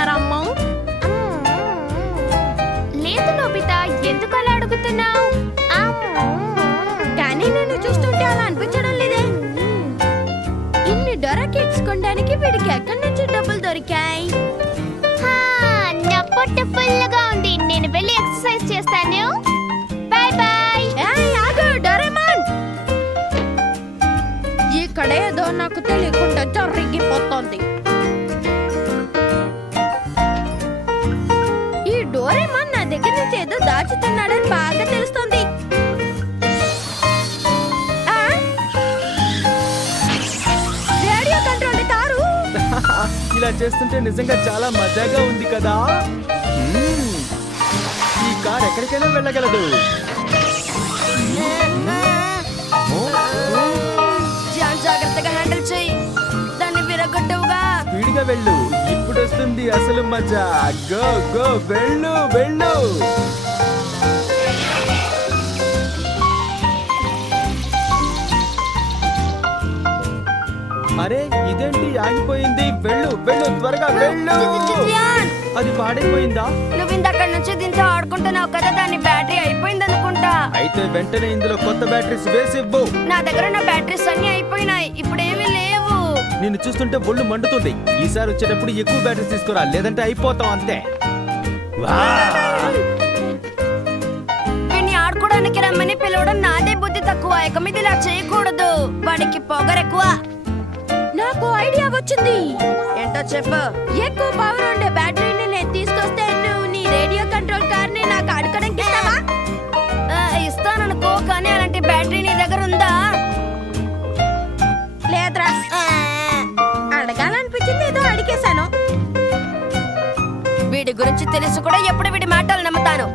అనుకుంటున్నారా అమ్మ? లేదు నోబితా, ఎందుకు అలా అడుగుతున్నావు? కానీ నన్ను చూస్తుంటే అలా అనిపించడం లేదే. ఇన్ని డొరా కేక్స్ కొనడానికి వీడికి ఎక్కడి నుంచి డబ్బులు దొరికాయి? నా పొట్ట ఫుల్గా ఉంది, నేను వెళ్ళి ఎక్సర్సైజ్ చేస్తాను. Bye bye. ఆగు డోరేమాన్, ఇక్కడ ఏదో నాకు తెలియకుండా జరిగిపోతుంది. ఈ డోరేమాన్ నా దగ్గర నుంచి ఏదో దాచుతున్నాడని బాగా తెలుస్తుంది. Radio control car. ఇలా చేస్తుంటే నిజంగా చాలా మజాగా ఉంది కదా. ఈ కార్ ఎక్కడికైనా వెళ్ళగలదు. జాగ్రత్తగా హ్యాండిల్ చేయి, దాన్ని విరగొట్టవుగా. స్పీడ్గా వెళ్ళు, ఇప్పుడు వస్తుంది అసలు మజా. గో గో వెళ్ళు వెళ్ళు. అరే ఇదేంటి ఆగిపోయింది? వెళ్ళు వెళ్ళు త్వరగా వెళ్ళు. అది పాడైపోయిందా? నువ్వు ఇందక్కడ నుంచి దీంతో ఆడుకుంటున్నావు కదా, దాని బ్యాటరీ అయిపోయింది అనుకుంటా. అయితే వెంటనే ఇందులో కొత్త బ్యాటరీస్ వేసి ఇవ్వు. నా దగ్గర నా బ్యాటరీస్ అన్ని అయిపోయినాయి, ఇప్పుడు ఏమీ లేవు. నిన్ను చూస్తుంటే ఒళ్ళు మండుతుంది. ఈసారి వచ్చేటప్పుడు ఎక్కువ బ్యాటరీస్ తీసుకురా, లేదంటే అయిపోతాం అంతే. వీడిని ఆడుకోవడానికి రమ్మని పిలవడం నాదే బుద్ధి తక్కువ. ఇక మీద ఇలా చేయకూడదు, వాడికి పొగరెక్కువ. నాకు ఐడియా వచ్చింది. ఏంటో చెప్పు. ఎక్కువ పవర్ ఉండే బ్యాటరీని నేను తీసుకొస్తే నువ్వు నీ రేడియో కంట్రోల్ కార్ ని నాకు ఆడుకోవడానికి ఇస్తావా? ఇస్తాననుకో, కానీ అలాంటి బ్యాటరీ నీ దగ్గర ఉందా? లేదురా. అడగాలనిపించింది, ఏదో అడిగేశాను. వీడి గురించి తెలుసు కూడా ఎప్పుడు వీడి మాటలు నమ్ముతాను.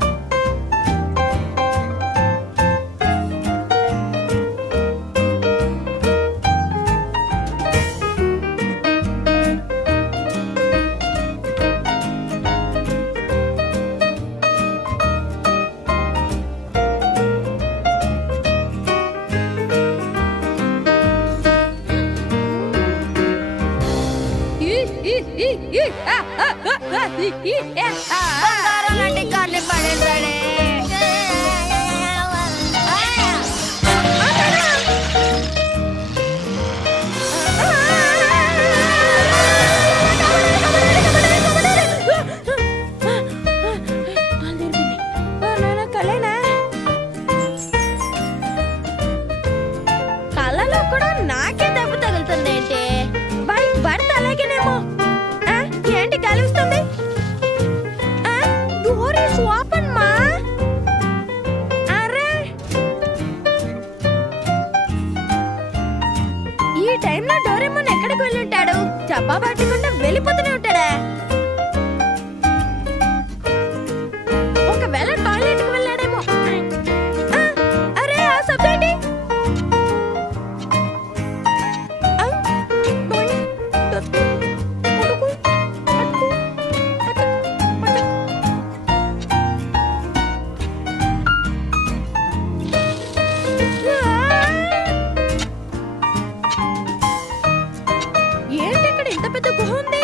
బంగారం లాంటి కార్ని పడేసాడే. కళ్ళలో కూడా నాకే దెబ్బ తగులుతుంది ఏంటి? బైక్ పడితే అలాగేనేమో. ఏంటి కలుస్తుంది? డోర్ ఇస్ ఓపెన్ మా. అరే ఈ టైంలో డోరేమోన్ ఎక్కడికి వెళ్ళి ఉంటాడు? చెప్పా పట్టకుండా వెళ్ళిపోతూనే ఉంటాడా? ఒకవేళ టాయిలెట్ కి వెళ్ళాడేమో. అరే ఆ శబ్దం ఏంటి? ఏంటి ఇక్కడ ఇంత పెద్ద గుహ ఉంది?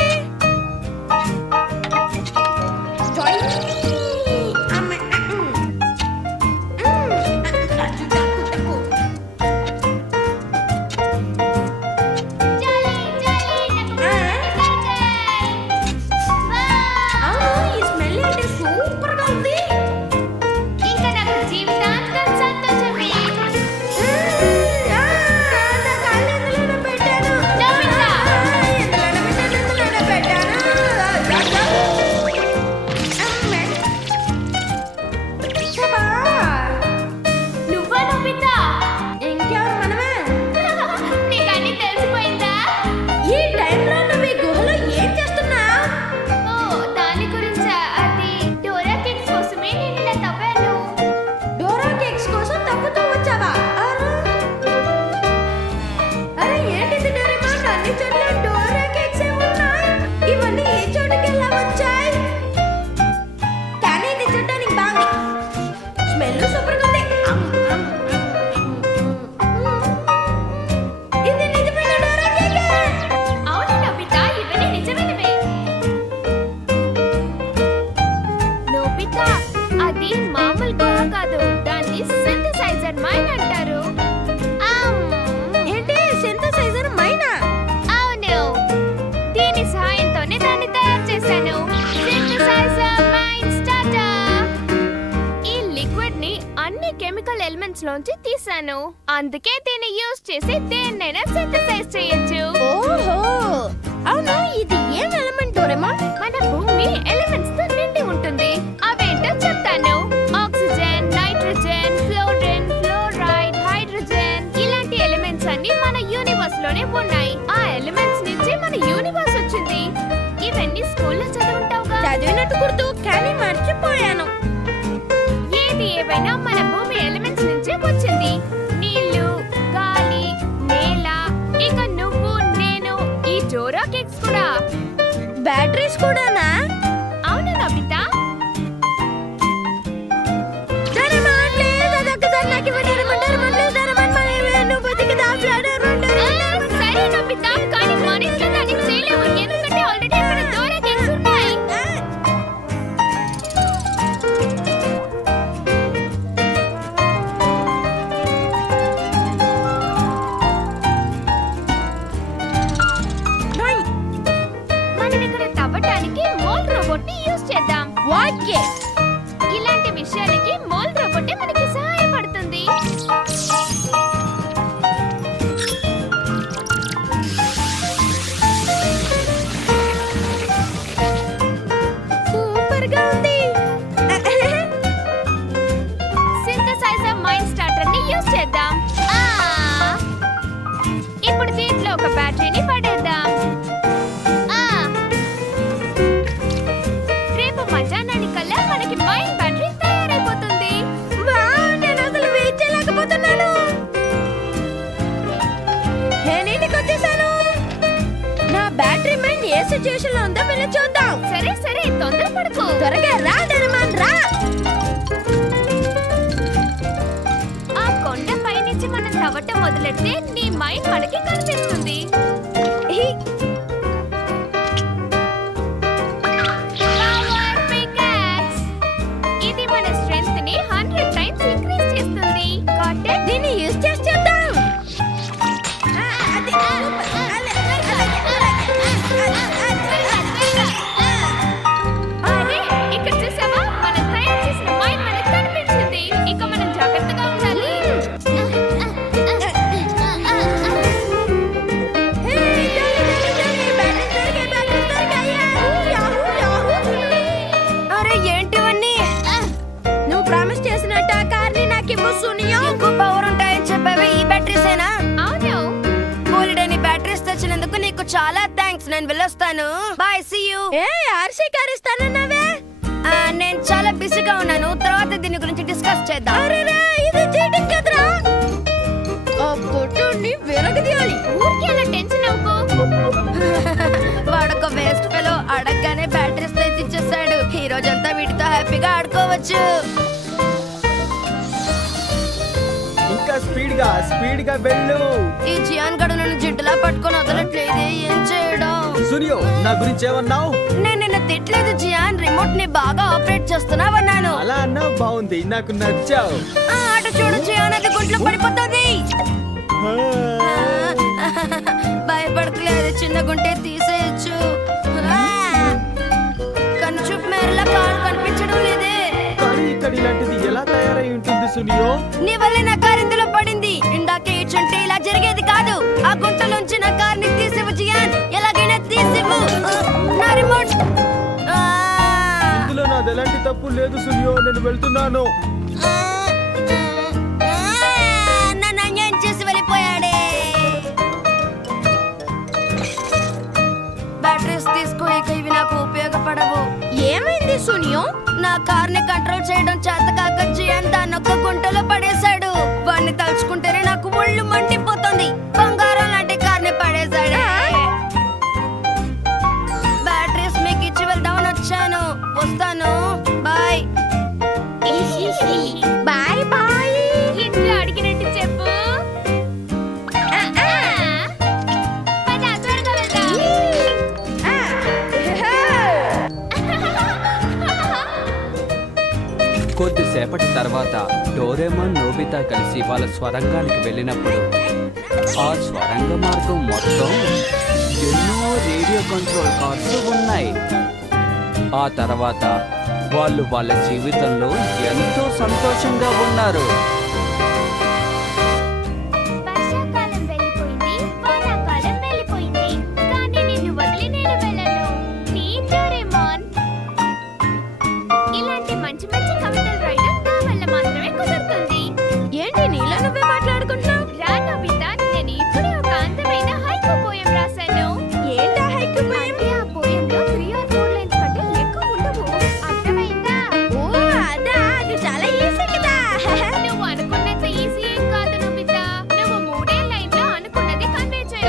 ఎలిమెంట్స్ లోంచి తీసాను. అందుకే దీన్ని యూజ్ చేసి దేన్నైనా సింథసైజ్ చేయొచ్చు. ఓహో అవును ఇది ఏం ఎలిమెంట్ డోరేమాన్? మన భూమి ఎలిమెంట్స్ తో నిండి ఉంటుంది. అవేంటో చెప్తాను. Oxygen, nitrogen, fluorine, fluoride, hydrogen ఇలాంటి ఎలిమెంట్స్ అన్ని మన యూనివర్స్ లోనే ఉన్నాయి. ఆ ఎలిమెంట్స్ నుంచి మన యూనివర్స్ వచ్చింది. ఇవన్నీ స్కూల్లో చదువుంటావుగా. చదివినట్టు గుర్తు కానీ మర్చిపోయాను. ఏది ఏవైనా మన భూమి ఎలిమెంట్స్ నుంచే వచ్చింది. నీళ్లు, గాలి, నేల, ఇక నువ్వు, నేను, ఈ డోరా కేక్స్ కూడా. బ్యాటరీస్ కూడానా? అవును నోబితా. డోరేమాన్ ప్లీజ్ అదొక్కసారి నాకు ఇవ్వు. డోరేమాన్ డోరేమాన్ ప్లీజ్ డోరేమాన్ నువ్వు బతికిదా? సరే నోబితా, కానీ మన ఇంట్లో దాన్ని చేయలేము. ఎందుకంటే ఆల్రెడీ అక్కడ డోరా కేక్స్ ఉన్నాయి. మనం ఇక్కడ తవ్వటానికి మోల్ రోబోట్ ని యూజ్ చేద్దాం. ఓకే ఇలాంటి విషయాలకి మోల్ రోబోట్ మనకి సహాయపడుతుంది. సూపర్ గా ఉంది. సింథసైజర్ మైండ్ స్టార్టర్ ని యూజ్ చేద్దాం. ఇప్పుడు దీంట్లో ఒక బ్యాటరీని పడేద్దాం. రేపు మధ్యాహ్నానికల్లా మనకి మైండ్ బ్యాటరీ తయారైపోతుంది. వావ్, నేను అసలు వెయిట్ చేయలేకపోతున్నాను. నేను ఇంటికి వచ్చేసాను. నా బ్యాటరీ మైండ్ ఏ సిచ్యుయేషన్ లో ఉందో వెళ్ళి చూద్దాం. సరే సరే, తొందరపడకు. త్వరగా రా డోరేమాన్ రా. ఆ కొండ పైనుంచి మనం తవ్వటం మొదలెడితే నీ మైండ్ మనకి కనిపిస్తుంది. Power pickaxe. ఇది మన స్ట్రెంగ్త్ ని 100 టైమ్స్ ఇంక్రీజ్ చేస్తుంది. Got it? దీన్ని యూజ్ చేసి చూద్దాం. అది అరే, ఇక్కడ చూసావా? మనం తయారు చేసిన మైండ్ మనకి కనిపించింది. ఇక మనం జాగ్రత్తగా ఉండాలి. అరే ఏంటివన్నీ? నువ్వు ప్రామిస్ చేసినట్టు ఆ కార్ని నాకు ఇవ్వు సునియో. ఎక్కువ పవర్ ఉంటాయని చెప్పావే ఈ బ్యాటరీసేనా? అవును. బోలెడని బ్యాటరీస్ తెచ్చినందుకు నీకు చాలా థ్యాంక్స్. నేను వెళ్ళొస్తాను. Bye see you. ఏ ఆర్సీ కార్ ఇస్తానన్నావే? నేను చాలా బిజీగా ఉన్నాను. తర్వాత దీని గురించి డిస్కస్ చేద్దాం. అరేరే ఇది చీటింగ్ కదరా. ఆ ఫోటోని వెలగదీయాలి. ఊరికే అలా టెన్షన్ అవ్వకు. వాడొక వేస్ట్ ఫెలో అడగగానే బ్యాటరీస్ తెచ్చిచ్చేసాడు. ఈ రోజంతా వీటితో హ్యాపీగా ఆడుకోవచ్చు. ఇంకా స్పీడ్ గా వెళ్ళు. ఈ జియాన్ గడు నన్ను జిడ్డులా పట్టుకొని వదలట్లేదే. ఏం చేయడం? సూర్యో నా గురించి ఏమన్నావు? నేను నిన్ను తిట్టలేదు జియాన్. రిమోట్ ని బాగా ఆపరేట్ చేస్తున్నావన్నాను. అలా అన్నావు, బాగుంది, నాకు నచ్చావు. అటు చూడు జియాన్, అది గుంట్లో పడిపోతుంది. భయపడకలేదు, చిన్న గుంటే తీసేయచ్చు. కన్ను చూపు మేరలా కారు కనిపించడం లేదే. కానీ ఇక్కడ ఇలాంటిది ఎలా తయారై ఉంటుంది సూర్యో? నీ వల్ల నా కారు ఇందులో పడింది. ఇందాకే ఇచ్చుంటే ఇలా జరిగేది కాదు. ఆ గుంటలోంచి నా కార్ని తీసివ్వు జియాన్. ఎలాగైనా తీసివ్వు. నా రిమోట్. ఇందులో నాది ఎలాంటి తప్పు లేదు సూర్యో, నేను వెళ్తున్నాను. నన్ను అన్యాయం చేసి వెళ్ళిపోయాడే. బ్యాటరీస్ తీసుకో, ఇక ఇవి నాకు ఉపయోగపడవు. ఏమైంది సునియో? నా కార్ని కంట్రోల్ చేయడం చేత కాక జియాన్ దాన్ని ఒక్క గుంటలో పడేశాడు. వాడిని తలుచుకుంటేనే నాకు ఒళ్ళు మండిపోతుంది. బంగారం లాంటి కార్ని పడేశాడు. బ్యాటరీస్ మీకు ఇచ్చి వెళ్దామని వచ్చాను. వస్తాను. Bye bye bye. ఇంట్లో అడిగినట్టు చెప్పు. పద, త్వరగా వెళ్దాం. కొద్దిసేపటి తర్వాత డోరేమాన్ నోబితా కలిసి వాళ్ళ స్వరంగానికి వెళ్ళినప్పుడు ఆ స్వరంగ మార్గం మొత్తం ఎన్నో రేడియో కంట్రోల్ కార్స్ ఉన్నాయి. ఆ తర్వాత వాళ్ళు వాళ్ళ జీవితంలో ఎంతో సంతోషంగా ఉన్నారు.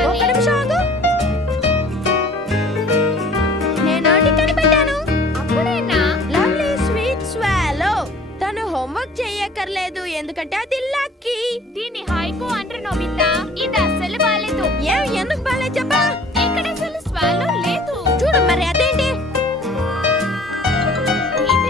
ఒక్క నిమిషం ఆగు. నేను ఒకటి కనిపెట్టాను. అప్పుడేనా? Lovely sweet swallow. తను హోంవర్క్ చేయక్కర్లేదు ఎందుకంటే అది లక్కీ. దీని హైకో అంటారు నోబితా. ఇది అస్సలు బాలేదు. ఎందుకు బాలేదు చెప్పా? ఇక్కడ అసలు స్వాలో లేదు. చూడు మరి అదేంటి?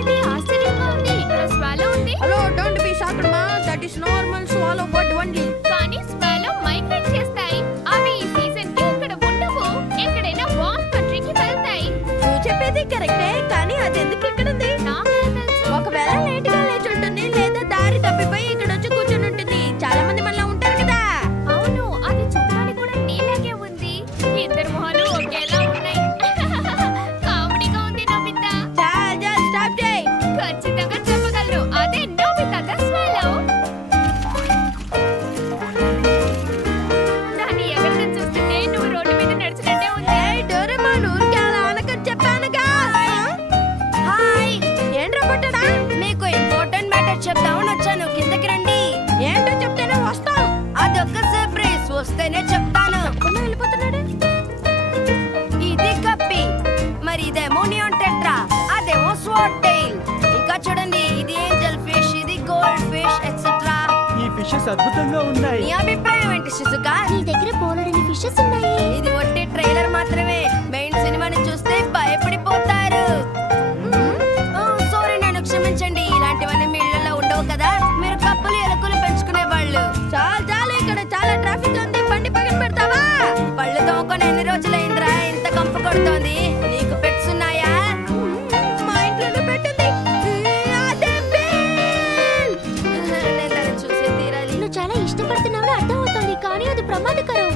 ఇది ఆశ్చర్యంగా ఉంది. ఇక్కడ స్వాలో ఉంది. హలో డోంట్ బి షాక్డ్ మా, that is normal swallow but only. కానీ స్వాలో మైగ్రేట్ చేస్తాయి. అవి ఈ సీజన్ కి ఇక్కడ ఉండవు. ఎక్కడైనా వార్మ్ కంట్రీకి వెళ్తాయి. నువ్వు చెప్పేది కరెక్టే కానీ అది ఎందుకు ఇక్కడ ఉంది? నాకేం తెలుసు? ఒకవేళ లేట్ గా లేచి ఉంటుంది లేదా దారి తప్పిపోయి ఇక్కడ వచ్చి కూర్చొని ఉంటుంది. చాలా మంది మనలో ఉంటారు కదా. అవును, అది చూడడానికి కూడా నీలాగే ఉంది. ఇద్దరు మొహాలు ఒకేలా ఉన్నాయి. కామెడీగా ఉంది నోబితా. చాలు స్టాప్ చేయి. ఖచ్చితంగా చెప్పగలరు. అదే నోబితా ద స్వాలో. దాన్ని ఎగరడం చూస్తుంటే నువ్వు రోడ్డు మీద నడిచినట్టే ఉంది. ఏయ్ డోరేమాన్ ఊరికే అలా అనకని చెప్పానుగా. హాయ్ ఏంట్రా పుట్టడా? మీకు ఇంపార్టెంట్ మ్యాటర్ చెప్దామని వచ్చాను. కిందకి రండి. ఏంటో చెప్తేనే వస్తాం. అదొక్క సర్ప్రైజ్, వస్తేనే చెప్తాను. వెళ్ళిపోతున్నాడు. ఇది కప్పి, మరి ఇదేమో నియాన్ టెట్రా, అదేమో స్వాట్ టైల్. ఇంకా చూడండి, ఇది ఏంజెల్ ఫిష్, ఇది గోల్డ్ ఫిష్ ఎక్సెట్రా. ఈ ఫిషెస్ అద్భుతంగా ఉన్నాయి. నీ అభిప్రాయం ఏంటి శిశుకా? నీ దగ్గర బోలెడన్ని ఫిషెస్ ఉన్నాయి. ఇది ఒట్టి ట్రైలర్ మాత్రమే. మెయిన్ సినిమాని చూస్తే భయపడిపోతారు. సారీ, నేను క్షమించండి. ఇలాంటివన్నీ మీ ఇళ్లలో ఉండవు కదా. మీరు కప్పులు ఎలుకలు పెంచుకునే వాళ్ళు. చాలు ఇక్కడ చాలా ట్రాఫిక్ ఉంది. బండి పక్కన పెడతావా? పళ్ళు తోముకొని ఎన్ని రోజులైందిరా? ఇంత కంపు కొడుతోంది. నీకు పెట్స్ ఉన్నాయా? మా ఇంట్లోనే పెట్టింది. అదే బిల్. నేను దాన్ని చూసే తీరాలి. నువ్వు చాలా ఇష్టపడుతున్నావని అర్థమవుతుంది, కానీ అది ప్రమాదకరం.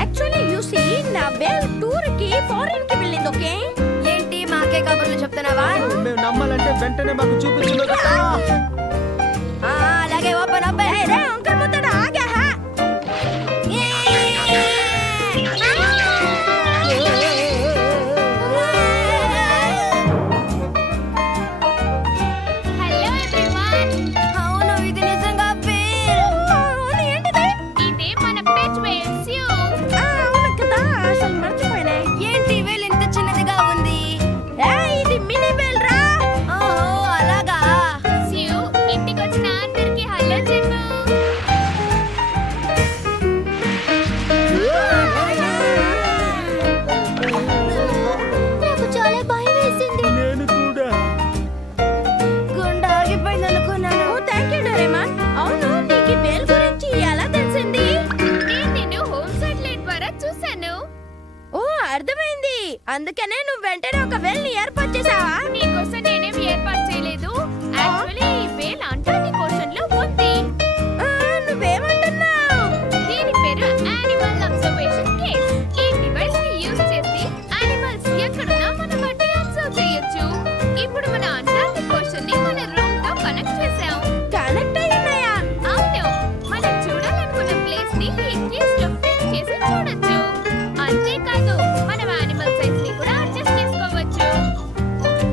యాక్చువల్లీ యు సీ, నా బెల్ టూర్ కి ఫారెన్ కి వెళ్ళింది. ఓకే ఏంటి మాకే కబుర్లు చెప్తున్నావా? మేము నమ్మాలంటే వెంటనే మాకు చూపించు కదా. అలాగే ఓపెన్ ఓపెన్. రే అంకుల్ ముత్తడా ఆగా. Hello everyone. అవును ఇది నిజంగా బెల్. అవును ఏంటిది? ఇదే మన పెట్ వేల్ స్యూ. అవును కదా, అసలు మర్చిపోయినా. ఏంటి వేల్ ఇంత చిన్నదిగా ఉంది? ఇది మినీ బెల్ రా. ఓహో అలాగా. స్యూ, ఇంటికి వచ్చిన అందరికి హలో చెప్పు. నాకు చాలా భయం వేసింది. నేను కూడా. గుండె ఆగిపోయింది అనుకున్నాను. Thank you Doraemon. అవును నీకు బెల్ గురించి ఎలా తెలిసింది? నేను నిన్ను హోమ్ సాటిలైట్ ద్వారా చూశాను. ఓ అర్థమైంది. అందుకనే నువ్వు వెంటనే ఒక బెల్ ని ఏర్పాటు చేసావా? నీకోసం నేనేం ఏర్పాటు చేయలేదు. యాక్చువల్లీ ఈ వేల్ అంటార్టిక్ ఓషన్ లో ఉంది. నువ్వేమంటున్నావు? దీని పేరు యానిమల్ అబ్జర్వేషన్ కేస్. ఈ డివైస్ ని యూజ్ చేసి యానిమల్స్ ఎక్కడున్నా మనం వాటిని అబ్జర్వ్ చేయొచ్చు. ఇప్పుడు మన అంటార్టిక్ ఓషన్ ని మన రూమ్ తో కనెక్ట్ చేసాం. కనెక్ట్ అయ్యాయా? అవును, మనం చూడాలనుకున్న ప్లేస్ ని ఈ కేస్ లో ఫిల్ చేసి చూడొచ్చు. అంతేకాదు మనం యానిమల్ సైజ్ ని కూడా అడ్జస్ట్ చేసుకోవచ్చు.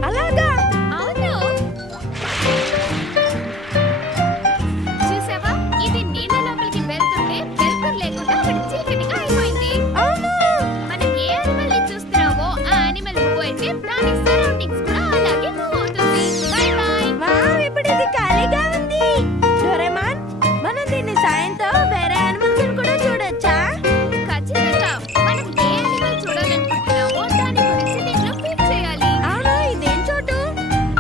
అలాగా? అవును, చూసావా? ఇది నీళ్ళ లోపలికి వెళ్తుంటే వెలుతురు లేకుండా అక్కడ చీకటిగా అయిపోయింది. అవును. మనం ఏ యానిమల్ ని చూస్తున్నావో ఆ యానిమల్ మూవ్ అయితే దాని సరౌండింగ్స్ కూడా అలాగే మూవ్ అవుతుంది. By by. వావ్, ఇప్పుడు ఇది ఖాళీగా ఉంది. డోరేమాన్, మనం దీని సాయంతో వేరే యానిమల్స్ కూడా చూడొచ్చా? ఖచ్చితంగా మనం ఏ యానిమల్ చూడాలనుకుంటున్నామో దాని గురించి దీంట్లో ఫిట్ చేయాలి. అవును ఇదేం చోటు?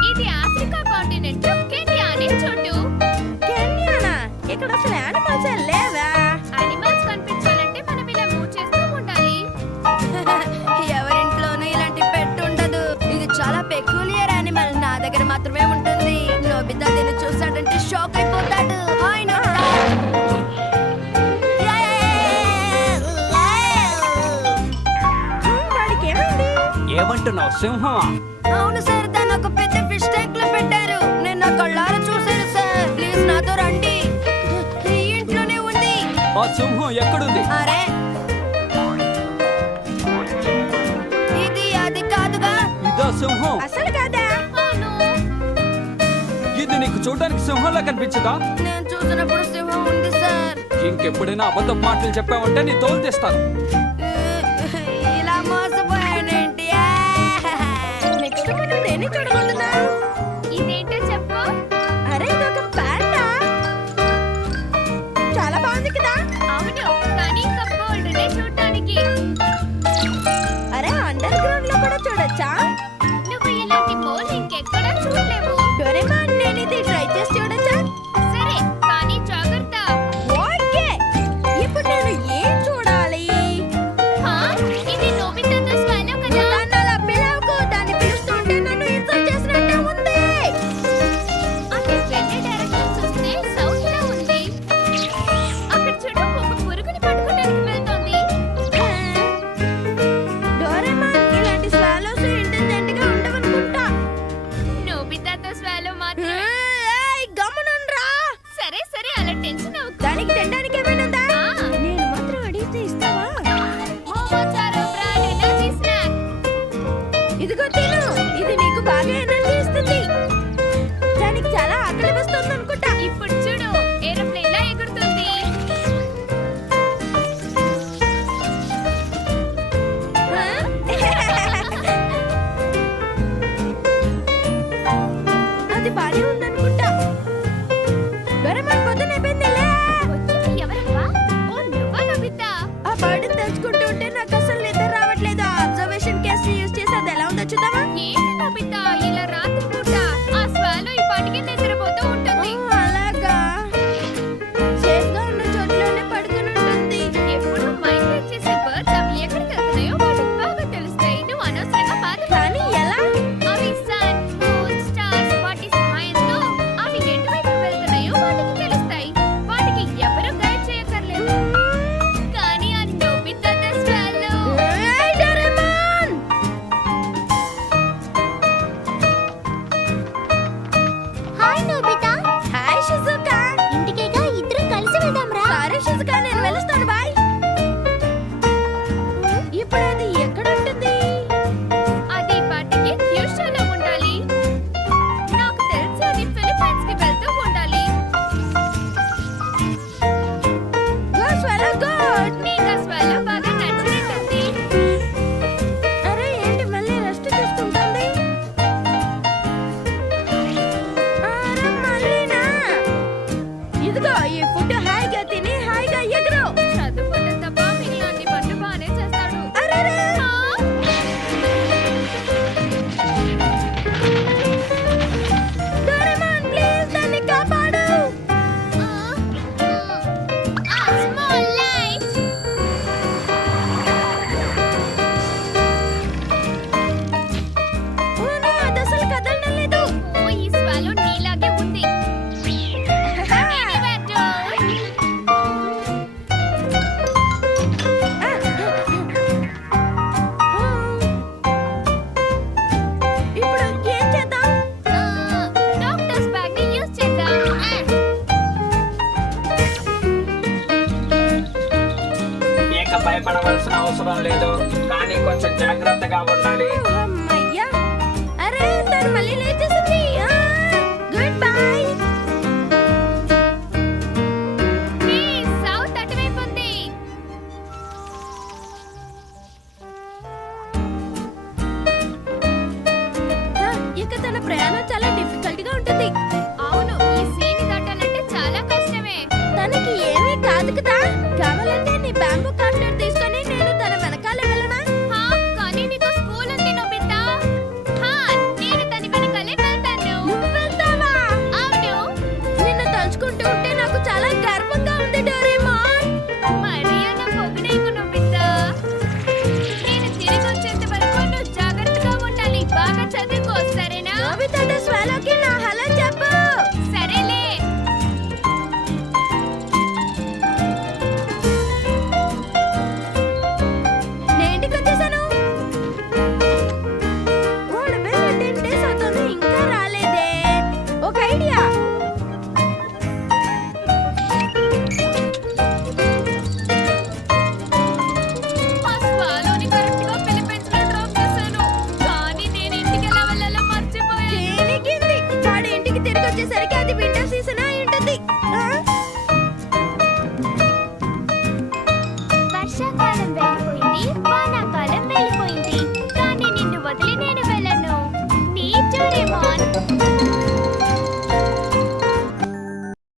ఇది ఆఫ్రికా కాంటినెంట్ లో కెన్యా అనే చోటు. కెన్యానా? ఇక్కడ అసలు యానిమల్స్ లేవా? యానిమల్స్ కనిపించాలంటే మనం ఇలా మూవ్ చేస్తూ ఉండాలి. ఎవరింట్లోనూ ఇలాంటి పెట్ ఉండదు. ఇది చాలా పెక్యులియర్ యానిమల్. నా దగ్గర మాత్రమే ఉంటుంది. నోబితా దీన్ని చూస్తాడంటే షాక్ అయిపోతాడు. Hi Nobita. వాడికి ఏమైంది? ఏమంటున్నావు సింహమా? అవును సార్, దాన్ని ఒక పెద్ద ఫిష్ ట్యాంక్ లో పెట్టారు. నేను నా కళ్ళారా చూశాను సార్. ప్లీజ్ నాతో రండి. ఈ ఇంట్లోనే ఉంది. ఆ సింహం ఎక్కడుంది? అరే ఇది అది కాదుగా. ఇదా సింహం? అసలు కాదా? అవును, ఇది నీకు చూడడానికి సింహంలా కనిపించదా? నేను చూసినప్పుడు సింహం ఉంది సార్. ఇంకెప్పుడైనా అబద్ధం మాటలు చెప్పావంటే నీ తోలు తీస్తాను. ఇలా మోసపోయానేంటి? నెక్స్ట్ మనం దేన్ని చూడబోతున్నా? ఇదేంటో చెప్పు. అరే ఇదొక ప్యాంటా, చాలా బాగుంది కదా. అవును, కానీ ఇంకా బోల్డ్ నే చూడటానికి. అరే అండర్ గ్రౌండ్ లో కూడా చూడొచ్చా? నువ్వు ఇలాంటి మోల్ ఇంకెక్కడా చూడలేవు. డోరేమాన్ నేను ఇది ట్రై చేసి చూడొచ్చా? సరే, కానీ జాగ్రత్త. ఓకే, ఇప్పుడు నేను ఏం చూడాలి? హా? ఇది నోబితాతో స్వాలో కదా? దాన్ని అలా పిలవకు, దాన్ని పిలుస్తుంటే నన్ను ఇన్సల్ట్ చేసినట్టే ఉంది. అది వెళ్ళే డైరెక్షన్ చూస్తే సౌత్ లో ఉంది. అక్కడ చూడు, ఒక పురుగుని పట్టుకోవడానికి వెళ్తోంది. డోరేమాన్ ఇలాంటి స్వాలోస్ ఇంటెలిజెంట్ గా ఉండవనుకుంటా. నోబితాతో స్వాలో మాత్రం. ఏయ్, గమ్మునుండ్రా. సరే సరే, అలా టెన్షన్ అవుతుంది. దానికి తినడానికి ఏమైనా ఉందా? నేను మాత్రం అడిగితే ఇస్తావా? మోమోచారో బ్రాండ్ ఎనర్జీ స్నాక్. ఇదిగో తిను, ఇది నీకు బాగా ఎనర్జీ ఇస్తుంది. దానికి చాలా ఆకలి వస్తుంది అనుకుంటా. ఇప్పుడు చూడు, ఏరోప్లేన్ లా ఎగురుతుంది. అది బానే ఉందనుకుంటా. డోరేమాన్ పొద్దున అయిపోయిందిలే. వచ్చింది ఎవరబ్బా? ఓ, నువ్వా నోబితా? ఆ బర్డ్ని తెలుసుకుంటూ ఉంటే నాకు అసలు నిద్ర రావట్లేదు. అబ్జర్వేషన్ కేసు యూజ్ చేసి అది ఎలా ఉందో చూద్దామా? ఏంటి నోబితా, ఇలా రాత్రిపూట ఆ స్వాలో ఈ పాటికి నిద్రపోతూ ఉంటుంది. అలాగా, సేఫ్ గా ఉన్న చోట్లోనే పడుకుని ఉంటుంది. ఎప్పుడు మైగ్రేట్ చేసే బర్డ్స్ అవి ఎక్కడికి వెళ్తున్నాయో వాటికి బాగా తెలుస్తాయి. నువ్వు అనవసరంగా బాధ. కానీ ఎలా? అవి సన్, మూన్, స్టార్స్ వాటి సహాయంతో అవి ఎటువైపు వెళ్తున్నాయో వాటికి తెలుస్తాయి. వాటికి ఎవరు గైడ్ చేయక్కర్లేదు. కానీ ఆ నోబితా ద స్వాలో. ఏయ్, Doraemon! Hi Nobita. Hi Shizuka. ఇంటికేగా ఇద్దరం కలిసి వెళ్దాంరా. సరే షిజుకా, నేను వెళ్ళొస్తాను. బాయ్. ఇప్పుడు అది ఎక్కడ ఉంటుంది? అది పాటికి క్యూషోలో ఉండాలి. నాకు తెలిసి అది ఫిలిప్పైన్స్ కి వెళ్తూ ఉండాలి. Go swallow go. నీకు ఆ స్వాలో బాగా నచ్చినట్టుంది. అరే ఏంటి మళ్ళీ రెస్ట్ తీసుకుంటుంది? అరే మళ్ళీనా? ఇదిగో ఈ ఫుడ్ హాయిగా తిని హాయిగా ఎగురు. చదువుకుంటే తప్ప మిగిలిన అన్ని పనులు బాగానే చేస్తాడు. అరెరే! ఆ? డోరేమాన్ ప్లీజ్ దాన్ని కాపాడు. ఆ స్మాల్ లైట్. ఓ నో, అది అసలు కదలడం లేదు. ఓ, ఈ స్వాలో నీలాగే ఉంది. Anywhere door. ఇప్పుడు ఏం చేద్దాం? డాక్టర్స్ బ్యాగ్ ని యూజ్ చేద్దాం. ఇక భయపడవలసిన అవసరం లేదు, కానీ కొంచెం జాగ్రత్తగా ఉండాలి.